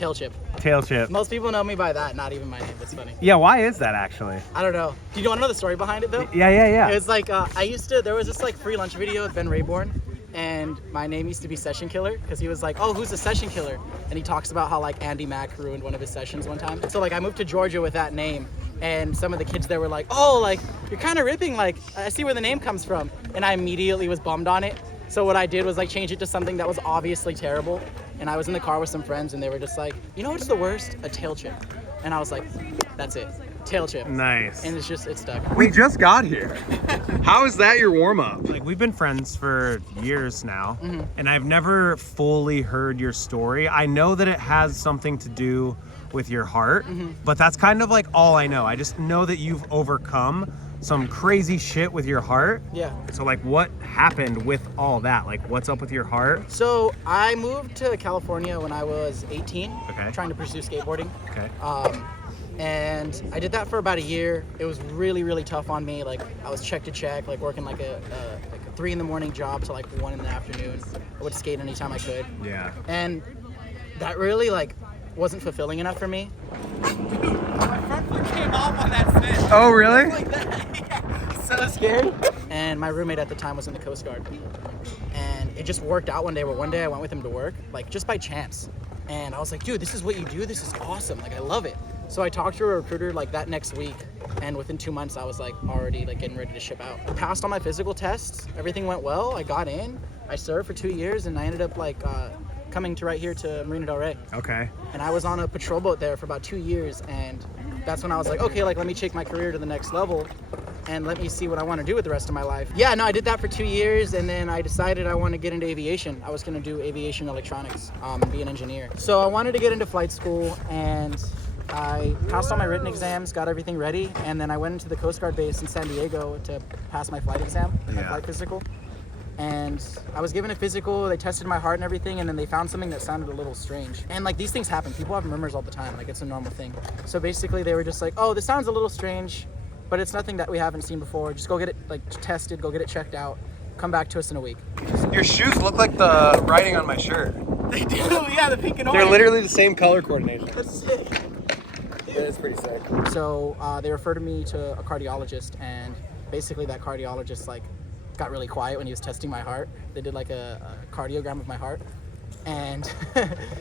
Tail chip. Tail chip. Most people know me by that, not even my name. It's funny. Yeah, why is that actually? I don't know. Do you want to know the story behind it though? Yeah. It's like there was this like free lunch video with Ben Rayborn, and my name used to be Session Killer because he was like, oh, who's the Session Killer? And he talks about how like Andy Mack ruined one of his sessions one time. So like I moved to Georgia with that name, and some of the kids there were like, oh, like you're kind of ripping, like I see where the name comes from. And I immediately was bummed on it. So what I did was like change it to something that was obviously terrible. And I was in the car with some friends and they were just like, you know what's the worst? A tail chip. And I was like, that's it. Tail chip. Nice. And it stuck. We just got here. How is that your warm-up? Like, we've been friends for years now, and I've never fully heard your story. I know that it has something to do with your heart, but that's kind of like all I know. I just know that you've overcome some crazy shit with your heart. Yeah. So like, what happened with all that? Like, what's up with your heart? So I moved to California when I was 18, Okay. trying to pursue skateboarding. Okay. And I did that for about a year. It was really, really tough on me. Like I was check to check, like working like a 3 a.m. job to like 1 p.m. I would skate anytime I could. Yeah. And that really like wasn't fulfilling enough for me. My front foot came off on that snitch. Oh, really? Like that. Yeah. So scary. And my roommate at the time was in the Coast Guard. And it just worked out one day where one day I went with him to work, like just by chance. And I was like, dude, this is what you do? This is awesome. Like, I love it. So I talked to a recruiter like that next week. And within 2 months, I was like already like getting ready to ship out. I passed all my physical tests. Everything went well. I got in. I served for 2 years and I ended up like coming to right here to Marina Del Rey. Okay. And I was on a patrol boat there for about 2 years. And that's when I was like, okay, like let me take my career to the next level and let me see what I want to do with the rest of my life. Yeah, no, I did that for 2 years, and then I decided I want to get into aviation. I was going to do aviation electronics and be an engineer. So I wanted to get into flight school, and I passed all my written exams, got everything ready, and then I went into the Coast Guard base in San Diego to pass my flight exam, my flight physical. And I was given a physical, they tested my heart and everything, and then they found something that sounded a little strange. And like these things happen, people have murmurs all the time, like it's a normal thing. So basically they were just like, oh, this sounds a little strange, but it's nothing that we haven't seen before. Just go get it like tested, go get it checked out, come back to us in a week. Your shoes look like the writing on my shirt. They do, yeah, the pink and orange. They're literally the same color coordination. That's sick. That is pretty sick. So they referred me to a cardiologist, and basically that cardiologist like got really quiet when he was testing my heart. They did like a cardiogram of my heart, and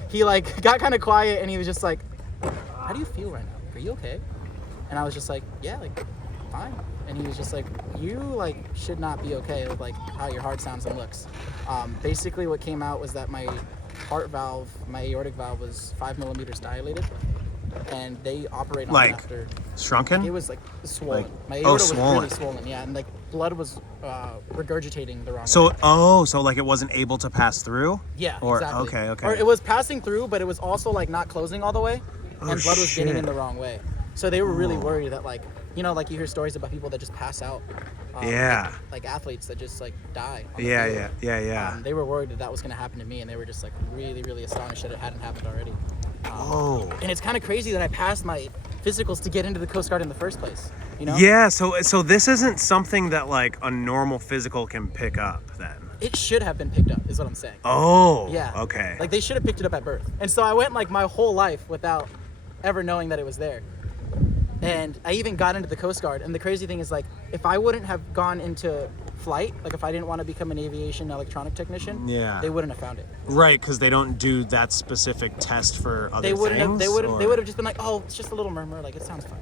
he like got kind of quiet, and he was just like, how do you feel right now? Are you okay? And I was just like, yeah, like fine. And he was just like, you like should not be okay with like how your heart sounds and looks. Basically what came out was that my heart valve, my aortic valve was 5 millimeters dilated, and they operated on Like, it after. Shrunken? It was like swollen. Like, my aorta was swollen. really swollen, yeah, and like blood was regurgitating the wrong way. So like it wasn't able to pass through? Yeah, Or, exactly. okay. Or it was passing through, but it was also like not closing all the way, and blood was getting in the wrong way. So they were really worried that like, you know, like you hear stories about people that just pass out. Yeah. Like athletes that just like die. on the Yeah. field. They were worried that that was going to happen to me, and they were just like really, really astonished that it hadn't happened already. Oh. And it's kind of crazy that I passed my physicals to get into the Coast Guard in the first place, you know? Yeah, so this isn't something that like a normal physical can pick up then. It should have been picked up, is what I'm saying. Oh. Yeah. Okay. Like they should have picked it up at birth. And so I went like my whole life without ever knowing that it was there. And I even got into the Coast Guard. And the crazy thing is like, if I wouldn't have gone into flight, like if I didn't want to become an aviation electronic technician, they wouldn't have found it. Right, because they don't do that specific test for other things. They would have just been like, oh, it's just a little murmur, like it sounds fine.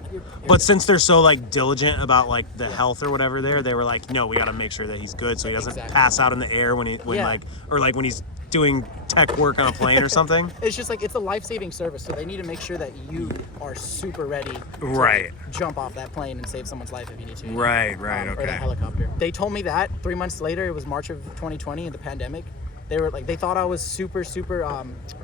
But since they're so like diligent about like the health or whatever there, they were like, no, we got to make sure that he's good so he doesn't pass out in the air when he's doing tech work on a plane or something. It's just like, it's a life-saving service, so they need to make sure that you are super ready to Right. jump off that plane and save someone's life if you need to. Right, Or okay. that helicopter. They told me that 3 months later, it was March of 2020 in the pandemic. They were like, they thought I was super,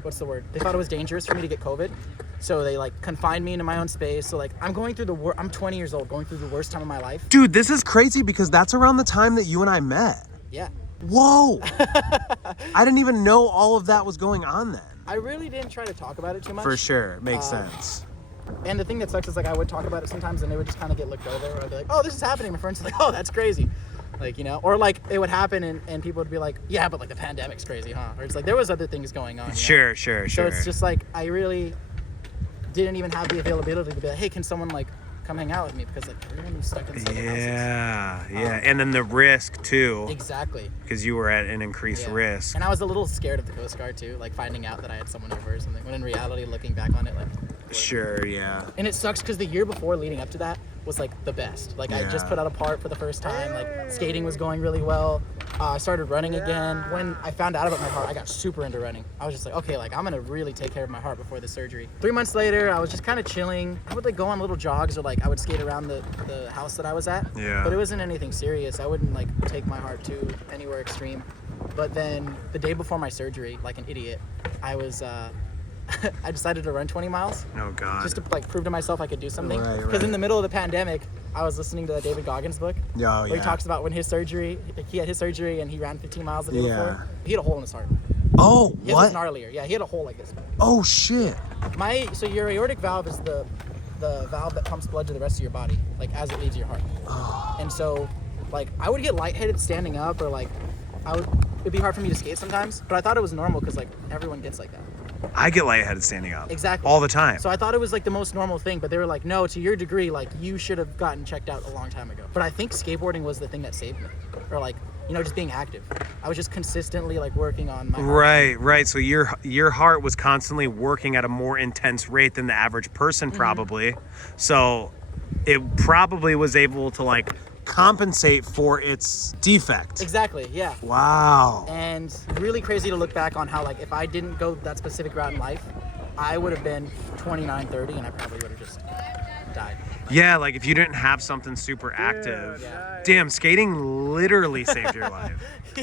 what's the word? They thought it was dangerous for me to get COVID. So they like confined me into my own space. So like, I'm going through I'm 20 years old, going through the worst time of my life. Dude, this is crazy because that's around the time that you and I met. Yeah. Whoa. I didn't even know all of that was going on then. I really didn't try to talk about it too much. For sure. Makes sense. And the thing that sucks is like I would talk about it sometimes and they would just kind of get looked over. I'd be like, oh, this is happening. My friends are like, oh, that's crazy. Like, you know, or like it would happen and people would be like, yeah, but like the pandemic's crazy, huh? Or it's like there was other things going on. Sure. So it's just like I really didn't even have the availability to be like, hey, can someone like come hang out with me, because like everyone was stuck in the same houses. Yeah. And then the risk too. Exactly. Because you were at an increased risk. And I was a little scared of the Coast Guard too, like finding out that I had someone over or something. When in reality, looking back on it, like. Sure, yeah. And it sucks because the year before leading up to that was like the best. Like I just put out a part for the first time. Like skating was going really well. I started running again. When I found out about my heart, I got super into running. I was just like, okay, like I'm gonna really take care of my heart before the surgery. 3 months later, I was just kind of chilling. I would like go on little jogs or like I would skate around the house that I was at. Yeah. But it wasn't anything serious. I wouldn't like take my heart to anywhere extreme. But then the day before my surgery, like an idiot, I was I decided to run 20 miles. Oh God. Just to like prove to myself I could do something. Right. Because in the middle of the pandemic, I was listening to the David Goggins book. Oh, where he talks about when he had his surgery and he ran 15 miles the day before. He had a hole in his heart. Oh, His was gnarlier. Yeah, he had a hole like this. Oh shit. So your aortic valve is the valve that pumps blood to the rest of your body, like as it leaves your heart. And so, like I would get lightheaded standing up, or like it'd be hard for me to skate sometimes. But I thought it was normal because like everyone gets like that. I get lightheaded standing up. Exactly. All the time. So I thought it was like the most normal thing, but they were like, no, to your degree, like you should have gotten checked out a long time ago. But I think skateboarding was the thing that saved me, or like, you know, just being active. I was just consistently like working on my heart. Right. So your heart was constantly working at a more intense rate than the average person probably. So it probably was able to like compensate for its defect. Exactly, yeah. Wow. And really crazy to look back on how like if I didn't go that specific route in life, I would have been 29, 30 and I probably would have just died. Yeah, like if you didn't have something super active. Yeah. Damn, skating literally saved your life.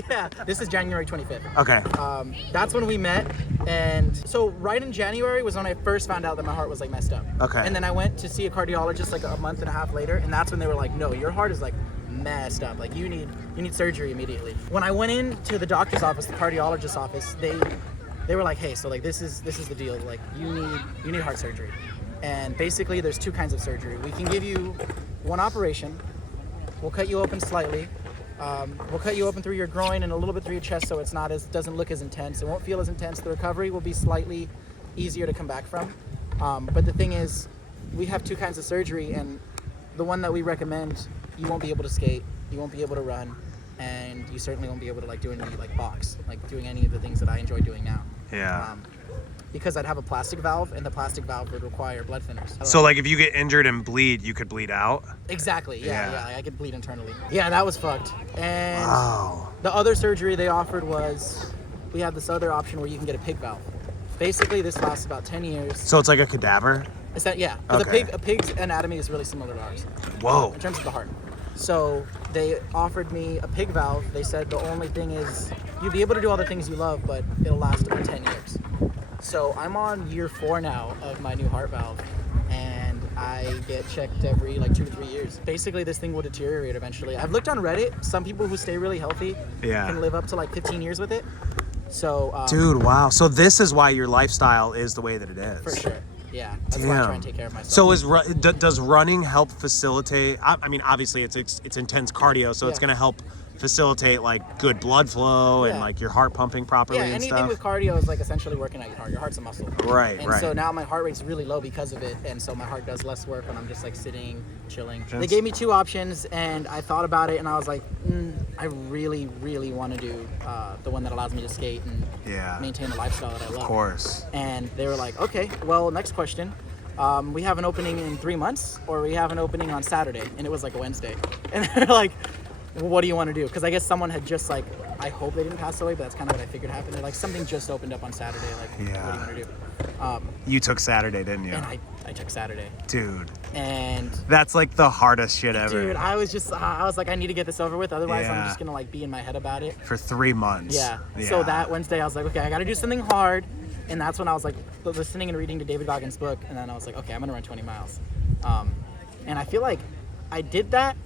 Yeah. This is January 25th. Okay. That's when we met, and so right in January was when I first found out that my heart was like messed up. Okay. And then I went to see a cardiologist like a month and a half later, and that's when they were like, no, your heart is like messed up, like you need surgery immediately. When I went into the doctor's office, the cardiologist's office, they were like, hey, so like this is the deal, like you need heart surgery. And basically there's two kinds of surgery. We can give you one operation. We'll cut you open slightly. We'll cut you open through your groin and a little bit through your chest, so it's doesn't look as intense. It won't feel as intense. The recovery will be slightly easier to come back from. But the thing is, we have two kinds of surgery, and the one that we recommend, you won't be able to skate, you won't be able to run, and you certainly won't be able to like do any like box, like doing any of the things that I enjoy doing now. Yeah. Because I'd have a plastic valve, and the plastic valve would require blood thinners. So like if you get injured and bleed, you could bleed out? Exactly, yeah, I could bleed internally. Yeah, that was fucked. And Wow. the other surgery they offered was, we have this other option where you can get a pig valve. Basically, this lasts about 10 years. So it's like a cadaver? Is that, yeah. 'Cause Okay. a pig's anatomy is really similar to ours. Whoa. In terms of the heart. So they offered me a pig valve. They said the only thing is, you'll be able to do all the things you love, but it'll last about 10 years. So I'm on year 4 now of my new heart valve, and I get checked every like 2 to 3 years. Basically, this thing will deteriorate eventually. I've looked on Reddit. Some people who stay really healthy can live up to like 15 years with it. So dude, wow. So this is why your lifestyle is the way that it is. for sure. Yeah, that's why I try and take care of myself. So does running help facilitate? I mean, obviously it's intense cardio, so it's gonna help facilitate like good blood flow and like your heart pumping properly and anything stuff. with cardio is like essentially working out your heart. Your heart's a muscle. Right. So now my heart rate's really low because of it, and so my heart does less work when I'm just like sitting, chilling. They gave me 2 options, and I thought about it, and I was like, I really, really want to do the one that allows me to skate and maintain the lifestyle that I love. Of course. And they were like, okay, well, next question. We have an opening in 3 months, or we have an opening on Saturday, and it was like a Wednesday. And they're like, well, what do you want to do? Because I guess someone had just like, I hope they didn't pass away, but that's kind of what I figured happened. They're like, something just opened up on Saturday. Like, what do you want to do? You took Saturday, didn't you? And I took Saturday. Dude. And that's like the hardest shit ever. dude, I was like, I need to get this over with. Otherwise, I'm just gonna like be in my head about it. For 3 months. Yeah. So that Wednesday, I was like, okay, I got to do something hard. And that's when I was like listening and reading to David Goggins' book. And then I was like, okay, I'm gonna run 20 miles. And I feel like I did that.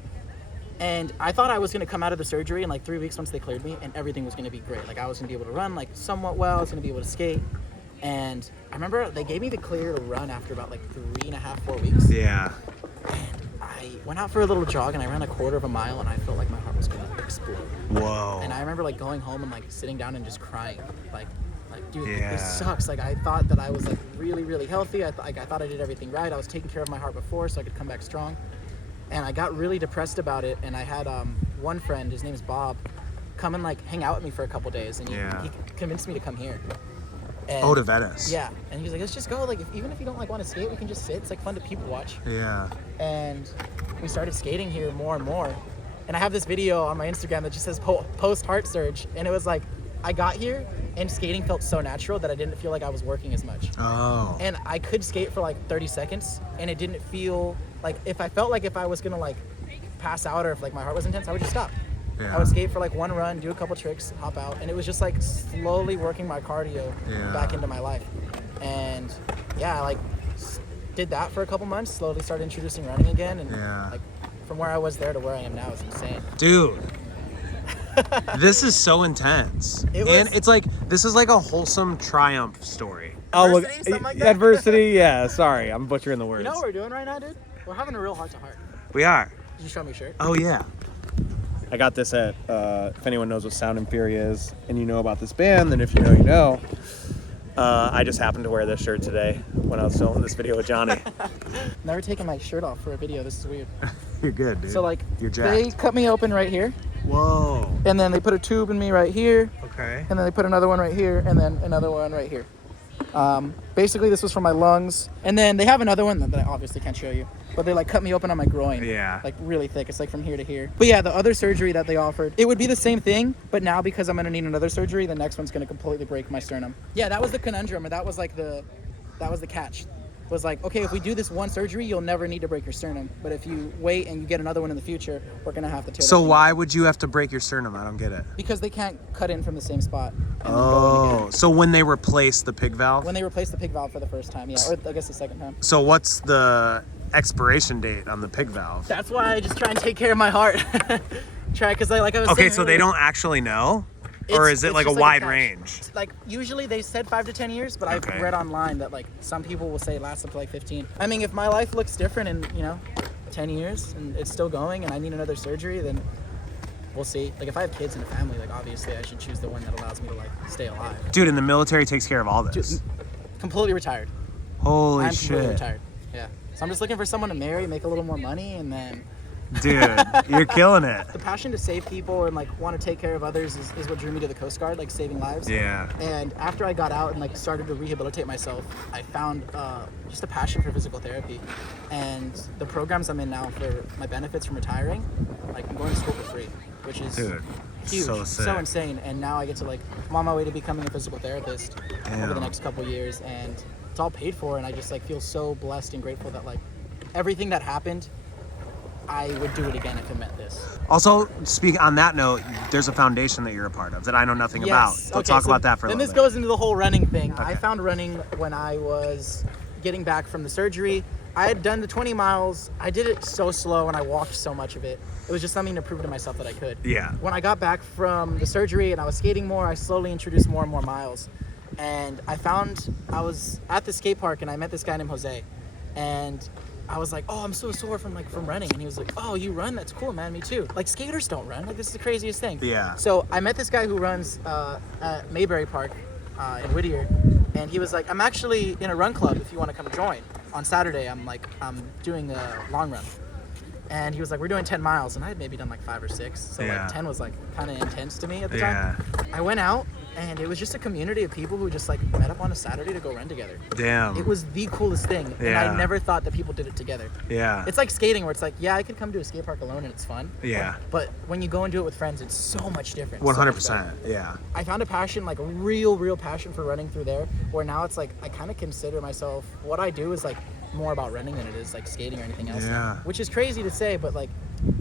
And I thought I was going to come out of the surgery in like 3 weeks once they cleared me, and everything was going to be great. Like I was going to be able to run like somewhat well. I was going to be able to skate. And I remember they gave me the clear to run after about like 3.5, 4 weeks. Yeah. And I went out for a little jog and I ran a quarter of a mile and I felt like my heart was gonna explode. Whoa. And I remember like going home and like sitting down and just crying. Like dude, Yeah. this sucks. Like I thought that I was like really, really healthy. I thought I did everything right. I was taking care of my heart before so I could come back strong. And I got really depressed about it. And I had one friend, his name is Bob, come and like hang out with me for a couple days. And he convinced me to come here. And, to Venice. Yeah. And he was like, let's just go. Like even if you don't like want to skate, we can just sit. It's like fun to people watch. Yeah. And we started skating here more and more. And I have this video on my Instagram that just says post heart surge. And it was like, I got here and skating felt so natural that I didn't feel like I was working as much. Oh. And I could skate for like 30 seconds and it didn't feel like, if I felt like if I was gonna like pass out or if like my heart was intense, I would just stop. Yeah. I would skate for like one run, do a couple tricks, hop out. And it was just like slowly working my cardio back into my life. And yeah, I like did that for a couple months, slowly started introducing running again. And like from where I was there to where I am now is insane. Dude. This is so intense. And it's like, this is like a wholesome triumph story. Oh, look, Adversity, something like that? adversity. Yeah, sorry, I'm butchering the words. You know what we're doing right now, dude? We're having a real heart to heart. We are. Did you show me your shirt? Oh, yeah. I got this at, if anyone knows what Sound and Fury is, and you know about this band, then if you know, you know. I just happened to wear this shirt today when I was filming this video with Johnny. Never taken my shirt off for a video. This is weird. You're good, dude. So like, You're they jacked. cut me open right here, Whoa. and then they put a tube in me right here, Okay. and then they put another one right here, and then another one right here. Basically, this was for my lungs, and then they have another one that I obviously can't show you, but they like cut me open on my groin. Yeah. Like really thick. It's like from here to here. But yeah, the other surgery that they offered, it would be the same thing, but now because I'm gonna need another surgery, the next one's gonna completely break my sternum. Yeah, that was the conundrum, or that was like that was the catch. Was like, okay, if we do this one surgery, you'll never need to break your sternum. But if you wait and you get another one in the future, we're gonna have to tear So that why would you have to break your sternum? I don't get it. because they can't cut in from the same spot. And then go in again. So when they replace the pig valve? When they replaced the pig valve for the first time, yeah, or I guess the second time. So what's the expiration date on the pig valve? That's why I just try and take care of my heart. Because like I was Okay, saying so they earlier, don't actually know? Or is it it's like a just wide catch. range? Like usually they said 5 to 10 years, but I've Okay. read online that like some people will say it lasts up to like 15. I mean, if my life looks different in 10 years and it's still going and I need another surgery, then we'll see. Like if I have kids and a family, like obviously I should choose the one that allows me to like stay alive. Dude, and the military takes care of all this. Dude, completely retired. Holy I'm completely shit. retired. Yeah. So I'm just looking for someone to marry, make a little more money, and then Dude, you're killing it. the passion to save people and like want to take care of others is what drew me to the Coast Guard, like saving lives. Yeah. And after I got out and like started to rehabilitate myself, I found just a passion for physical therapy. And the programs I'm in now for my benefits from retiring, like I'm going to school for free, which is Dude, huge, so sick. so insane. And now I get to like, I'm on my way to becoming a physical therapist over the Damn. next couple years, and it's all paid for. And I just like feel so blessed and grateful that like everything that happened, I would do it again if it meant this. Also, speak on that note, there's a foundation that you're a part of that I know nothing about. So talk so about that for a then little this bit. goes into the whole running thing. I Okay. found running when I was getting back from the surgery. I had done the 20 miles. I did it so slow and I walked so much of it. It was just something to prove to myself that I could. Yeah. When I got back from the surgery and I was skating more, I slowly introduced more and more miles. And I was at the skate park and I met this guy named Jose. And I was like, oh, I'm so sore from running. And he was like, oh, you run? That's cool, man. Me too. Like skaters don't run. Like this is the craziest thing. Yeah. So I met this guy who runs at Mayberry Park in Whittier. And he was like, I'm actually in a run club if you want to come join. On Saturday, I'm doing a long run. And he was like, we're doing 10 miles. And I had maybe done like 5 or 6. So Yeah. like 10 was like kind of intense to me at the Yeah. time. I went out and it was just a community of people who just like met up on a Saturday to go run together. Damn. It was the coolest thing. And Yeah. I never thought that people did it together. Yeah. It's like skating where it's like, yeah, I could come to a skate park alone and it's fun. Yeah. But when you go and do it with friends, it's so much different. so much 100%. better. Yeah. I found a passion, like a real passion for running through there, where now it's like I kind of consider myself, what I do is like more about running than it is like skating or anything else. Yeah. Which is crazy to say, but like,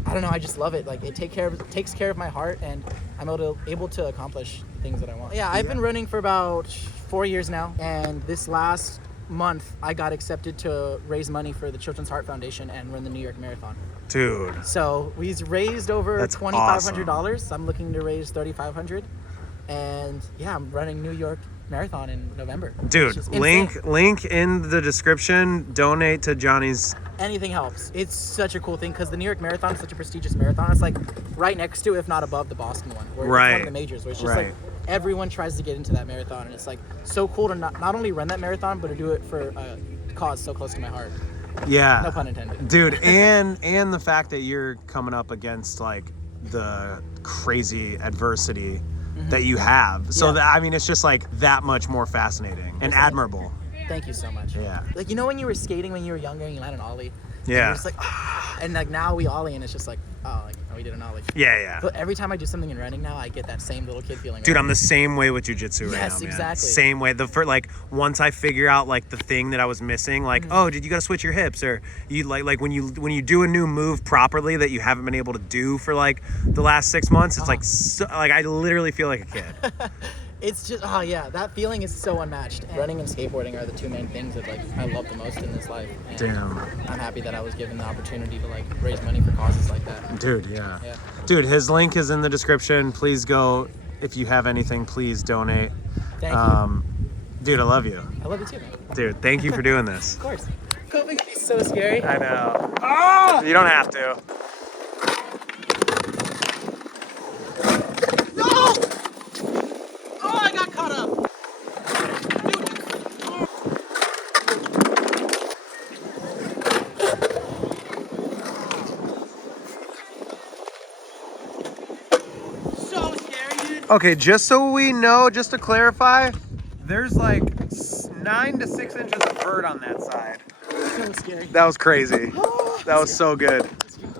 I don't know, I just love it. Like it takes care of my heart, and I'm able to accomplish things that I want. Yeah, I've been running for about 4 years now, and this last month I got accepted to raise money for the Children's Heart Foundation and run the New York Marathon. Dude. So we raised over That's $2,500. I'm looking to raise $3,500, and yeah, I'm running New York Marathon in November. It's Dude, just link insane. in the description. Donate to Johnny's. Anything helps. It's such a cool thing because the New York Marathon is such a prestigious marathon. It's like right next to, if not above, the Boston one. Where It's one of the majors. Where it's just like everyone tries to get into that marathon, and it's like so cool to not only run that marathon, but to do it for a cause so close to my heart. Yeah. No pun intended. Dude, and the fact that you're coming up against like the crazy adversity that you have. So that, I mean, it's just like that much more fascinating and admirable. Thank you so much. Yeah. Like, you know when you were skating when you were younger and you land an ollie? Yeah. And you're just like, ah, and like now we ollie and it's just like, oh, like we did an ollie. Yeah. But every time I do something in running now, I get that same little kid feeling. Dude, I'm the same way with jujitsu right now, Yes, man. exactly. Same way. Like once I figure out like the thing that I was missing, like, oh, did you gotta switch your hips, or you like when you do a new move properly that you haven't been able to do for like the last 6 months, it's like like I literally feel like a kid. It's just, oh yeah, that feeling is so unmatched. And running and skateboarding are the two main things that like I love the most in this life. And Damn. I'm happy that I was given the opportunity to like raise money for causes like that. Dude, yeah. Yeah. Dude, his link is in the description. Please go. If you have anything, please donate. Thank you. Dude, I love you. I love you too, man. Dude, thank you for doing this. Of course. COVID can be so scary. I know. Oh! You don't have to. No! Oh, I got caught up. So scary, dude. Okay, just so we know, just to clarify, there's like 9 to 6 inches of vert on that side. So scary. That was crazy. That was so good.